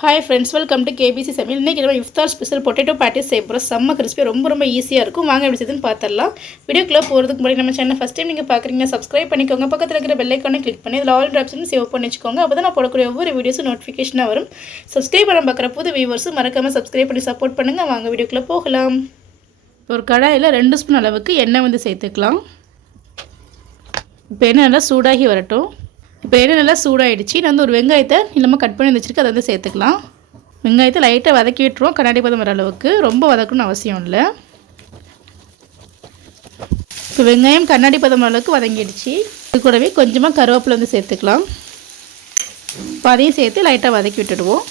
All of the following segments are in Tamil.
Hi friends welcome to KBC சமையல் இன்றைக்கி நம்ம இஃப்தார் ஸ்பெஷல் பொட்டேட்டோ பேட்டிஸ் செய்ய போகிறோம் செம்ம கிறிஸ்பி ரொம்ப ரொம்ப ஈஸியாக இருக்கும். வாங்க எப்படி செய்யுதுன்னு பார்த்துடலாம் வீடியோக்குள்ளே போகிறதுக்கு முன்னாடி நம்ம சேனல் ஃபஸ்ட் டைம் நீங்கள் பார்க்குறீங்கன்னா சப்ஸ்கிரைப் பண்ணிக்கோங்க. பக்கத்தில் இருக்கிற பெல்லைக்கானே கிளிக் பண்ணி இதில் ஆல் ஆப்ஷன் சேவ் பண்ணி வச்சுக்கோங்க. அப்போ தான் நான் போடக்கூடிய ஒவ்வொரு வீடியோஸும் நோட்டிஃபிகேஷனாக வரும். சப்ஸ்கிரைப் பண்ண பார்க்குற புது வியூவர்ஸும் மறக்காமல் சப்ஸ்கிரைப் பண்ணி சப்போர்ட் பண்ணுங்கள் வாங்க வீடியோக்குள்ளே போகலாம். ஒரு கடாயில் ரெண்டு ஸ்பூன் அளவுக்கு எண்ணெய் வந்து சேர்த்துக்கலாம். இப்போ எண்ணெய் நல்லா சூடாகி வரட்டும். இப்போ எண்ணெய் நல்லா சூடாகிடுச்சு நான் வந்து ஒரு வெங்காயத்தை நிலமாக கட் பண்ணி வச்சுருக்கு. அதை வந்து சேர்த்துக்கலாம். வெங்காயத்தை லைட்டாக வதக்கி விட்டுருவோம். கண்ணாடி பதம் வர அளவுக்கு. ரொம்ப வதக்கணும்னு அவசியம் இல்லை. இப்போ வெங்காயம் கண்ணாடி பதம் அளவுக்கு வதங்கிடுச்சு. இது கூடவே கொஞ்சமாக கருவேப்பிலை வந்து சேர்த்துக்கலாம். இப்போ அதையும் சேர்த்து லைட்டாக வதக்கி விட்டுடுவோம்.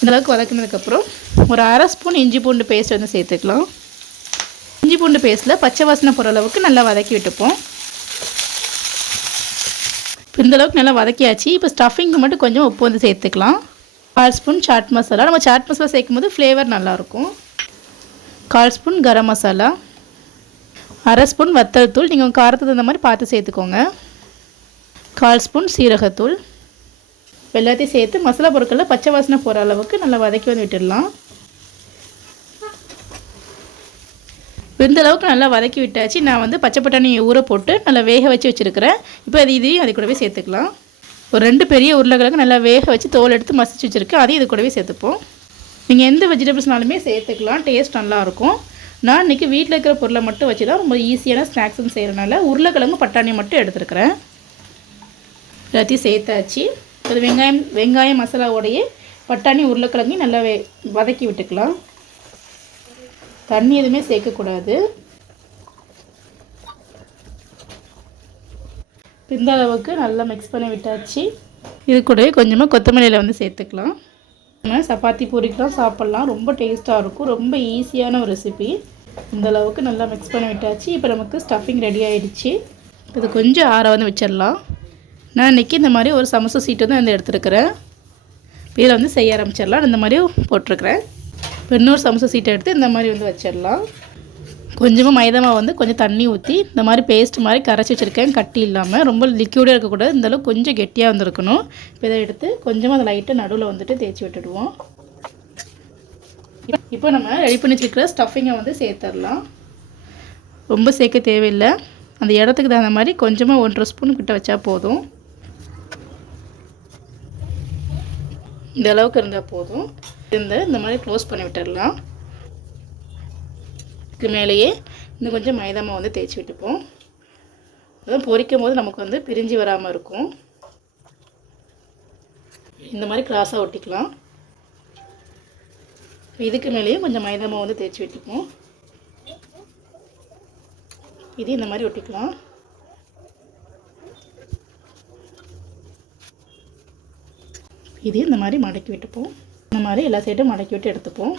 இந்தளவுக்கு வதக்கினதுக்கப்புறம் ஒரு அரை ஸ்பூன் இஞ்சி பூண்டு பேஸ்ட் வந்து சேர்த்துக்கலாம். இஞ்சி பூண்டு பேஸ்ட்டில் பச்சை வாசனை போகிற அளவுக்கு நல்லா வதக்கி விட்டுப்போம். இந்த அளவுக்கு நல்லா வதக்கியாச்சு. இப்போ ஸ்டஃபிங்க்கு மட்டும் கொஞ்சம் உப்பு வந்து சேர்த்துக்கலாம். கால் ஸ்பூன் சாட் மசாலா நம்ம சாட் மசாலா சேர்க்கும் போது ஃப்ளேவர் நல்லாயிருக்கும். கால் ஸ்பூன் கரம் மசாலா அரை ஸ்பூன் வத்தல் தூள். நீங்கள் காரத்துக்கு தகுந்த மாதிரி பார்த்து சேர்த்துக்கோங்க. கால் ஸ்பூன் சீரகத்தூள். எல்லாத்தையும் சேர்த்து மசாலா பொருட்களில் பச்சை வாசனை போகிற அளவுக்கு நல்லா வதக்கி வந்து விட்டுடலாம். இந்த அளவுக்கு நல்லா வதக்கி விட்டாச்சு. நான் வந்து பச்சை பட்டாணியை ஊற போட்டு நல்லா வேக வச்சு வச்சுருக்கிறேன். இப்போ அது இதையும் அது கூடவே சேர்த்துக்கலாம். ஒரு ரெண்டு பெரிய உருளைக்கிழங்கு நல்லா வேக வச்சு தோல் எடுத்து மசிச்சு வச்சுருக்கேன். அதையும் இது கூடவே சேர்த்துப்போம். நீங்கள் எந்த வெஜிடபிள்ஸ்னாலுமே சேர்த்துக்கலாம். டேஸ்ட் நல்லாயிருக்கும். நான் இன்றைக்கி வீட்டில் இருக்கிற பொருளை மட்டும் வச்சு தான் ரொம்ப ஈஸியான ஸ்நாக்ஸும் செய்கிறனால உருளைக்கிழங்கு பட்டாணி மட்டும் எடுத்துருக்கிறேன். எல்லாத்தையும் சேர்த்தாச்சு. அது வெங்காயம் வெங்காயம் மசாலாவோடையே பட்டாணி உருளைக்கிழங்கையும் நல்லா வே வதக்கி விட்டுக்கலாம். தண்ணி எதுவுமே சேர்க்கக்கூடாது இந்த அளவுக்கு நல்லா மிக்ஸ் பண்ணி விட்டாச்சு. இது கூடவே கொஞ்சமாக கொத்தமல்லியில் வந்து சேர்த்துக்கலாம். சப்பாத்தி பூரிக்கெலாம் சாப்பிட்லாம். ரொம்ப டேஸ்ட்டாக இருக்கும். ரொம்ப ஈஸியான ஒரு ரெசிபி இந்த அளவுக்கு நல்லா மிக்ஸ் பண்ணி விட்டாச்சு. இப்போ நமக்கு ஸ்டஃபிங் ரெடி ஆகிடுச்சு இது கொஞ்சம் ஆற வந்து வச்சிடலாம். நான் இன்றைக்கி இந்த மாதிரி ஒரு சமோசா சீட்டு வந்து வந்து எடுத்துருக்கிறேன். இதில் வந்து செய்ய ஆரம்பிச்சிடலாம். இந்த மாதிரி போட்டிருக்கிறேன். இப்போ இன்னொரு சமோசா சீட்டை எடுத்து இந்த மாதிரி வந்து வச்சிடலாம். கொஞ்சமாக மைதா மாவு வந்து கொஞ்சம் தண்ணி ஊற்றி இந்த மாதிரி பேஸ்ட் மாதிரி கரைச்சி வச்சுருக்கேன். கட்டி இல்லாமல் ரொம்ப லிக்யூடாக இருக்கக்கூடாது. இந்தளவுக்கு கொஞ்சம் கெட்டியாக வந்துருக்கணும். இப்போ இதை எடுத்து கொஞ்சமாக அதை லைட்டாக நடுவில் வந்துட்டு தேய்ச்சி விட்டுடுவோம். இப்போ நம்ம ரெடி பண்ணி வச்சுருக்கிற ஸ்டஃபிங்கை வந்து சேர்த்துடலாம். ரொம்ப சேர்க்க தேவையில்லை. அந்த இடத்துக்கு தகுந்த மாதிரி கொஞ்சமாக ஒன்றரை ஸ்பூன் கிட்ட வச்சா போதும். இந்த அளவுக்கு இருந்தால் போதும். இந்த இந்த மாதிரி க்ளோஸ் பண்ணி விட்டுடலாம். இதுக்கு மேலேயே இன்னும் கொஞ்சம் மைதாமா வந்து தேய்ச்சி விட்டுப்போம். அதான் பொரிக்கும் போது நமக்கு வந்து பிரிஞ்சு வராமல் இருக்கும். இந்த மாதிரி கிராஸாக ஒட்டிக்கலாம். இதுக்கு மேலேயும் கொஞ்சம் மைதாமா வந்து தேய்ச்சி விட்டுப்போம். இது இந்த மாதிரி ஒட்டிக்கலாம். இது இந்த மாதிரி மடக்கி விட்டுப்போம். இந்த மாதிரி எல்லா சைடும் மடக்கி விட்டு எடுத்துப்போம்.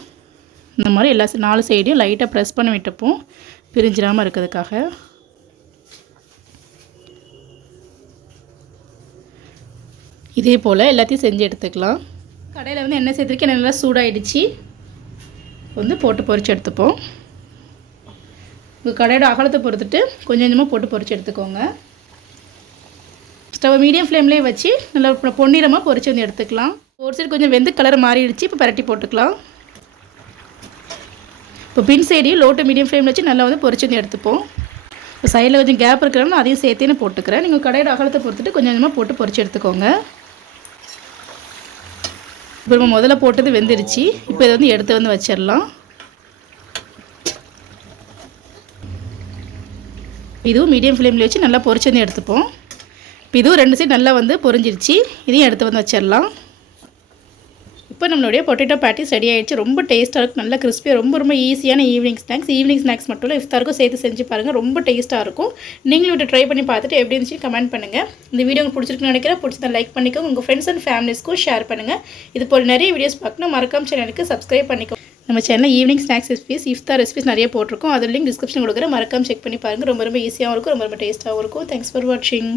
இந்த மாதிரி எல்லா நாலு சைடையும் லைட்டாக ப்ரெஸ் பண்ணி விட்டுப்போம். பிரிஞ்சிடாமல் இருக்கிறதுக்காக. இதே போல் எல்லாத்தையும் செஞ்சு எடுத்துக்கலாம். கடையில் வந்து எண்ணெய் சேர்த்துருக்கு நல்லா சூடாகிடுச்சு வந்து போட்டு பொறிச்சு எடுத்துப்போம். உங்கள் கடையோட அகலத்தை பொறுத்துட்டு கொஞ்சம் கொஞ்சமாக போட்டு பொறிச்சு எடுத்துக்கோங்க. ஸ்டவ் மீடியம் ஃப்ளேம்லேயே வச்சு நல்லா பொன்னிறமாக பொறிச்சு வந்து எடுத்துக்கலாம். ஒரு சைடு கொஞ்சம் வெந்து கலர் மாறிடுச்சு இப்போ பரட்டி போட்டுக்கலாம். இப்போ பின் சைடையும் லோ டு மீடியம் ஃப்ளேமில் வச்சு நல்லா வந்து பொறிச்சு வந்து எடுத்துப்போம். இப்போ சைடில் கொஞ்சம் கேப் இருக்கிறனால அதையும் சேர்த்தேன்னு போட்டுக்கிறேன். நீங்கள் கடையோட அகலத்தை பொறுத்துட்டு கொஞ்சம் கொஞ்சமாக போட்டு பொறிச்சு எடுத்துக்கோங்க. இப்போ நம்ம முதல்ல போட்டது வெந்துருச்சு. இப்போ இதை வந்து எடுத்து வந்து வச்சிடலாம். இதுவும் மீடியம் ஃப்ளேமில் வச்சு நல்லா பொறிச்சு வந்து எடுத்துப்போம். இப்போ இதுவும் ரெண்டு சைடு நல்லா வந்து பொறிஞ்சிருச்சு. இதையும் எடுத்து வந்து வச்சிடலாம். இப்போ நம்மளுடைய பொட்டேட்டோ பேட்டிஸ் ரெடி ஆகிடுச்சு ரொம்ப டேஸ்ட்டாக இருக்கும் நல்லா கிறிஸ்பியாக ரொம்ப ரொம்ப ஈஸியான ஈவினிங் ஸ்நாக்ஸ் ஈவினிங் ஸ்நாக்ஸ் மட்டும் இல்லை இஃப்தாருக்கும் சேர்த்து செஞ்சு பாருங்கள் ரொம்ப டேஸ்ட்டாக இருக்கும். நீங்களும் விட்டு ட்ரை பண்ணி பார்த்துட்டு எப்படி இருந்துச்சு கமெண்ட் பண்ணுங்கள் இந்த வீடியோ உங்களுக்கு பிடிச்சிருக்குன்னு நினைக்கிறேன். பிடிச்சதை லைக் பண்ணிக்கோங்க. உங்கள் ஃப்ரெண்ட்ஸ் அண்ட் ஃபேமிலிஸ்க்கும் ஷேர் பண்ணுங்கள் இது போல் நிறைய வீடியோஸ் பார்க்கணும். மறக்காம சேனலுக்கு சப்ஸ்கிரைப் பண்ணிக்கோ. நம்ம சேனலில் ஈவினிங் ஸ்நாக்ஸ் ரெசிபிஸ் இஃப்தார் ரெசிபிஸ் நிறைய போட்டிருக்கோம். அது லிங்க் டிஸ்கிரிப்ஷன் கொடுக்குறேன். மறக்காம செக் பண்ணி பாருங்கள் ரொம்ப ரொம்ப ஈஸியாகவும் இருக்கும். ரொம்ப ரொம்ப டேஸ்ட்டாகவும் இருக்கும். தேங்க்ஸ் ஃபார் வாட்சிங்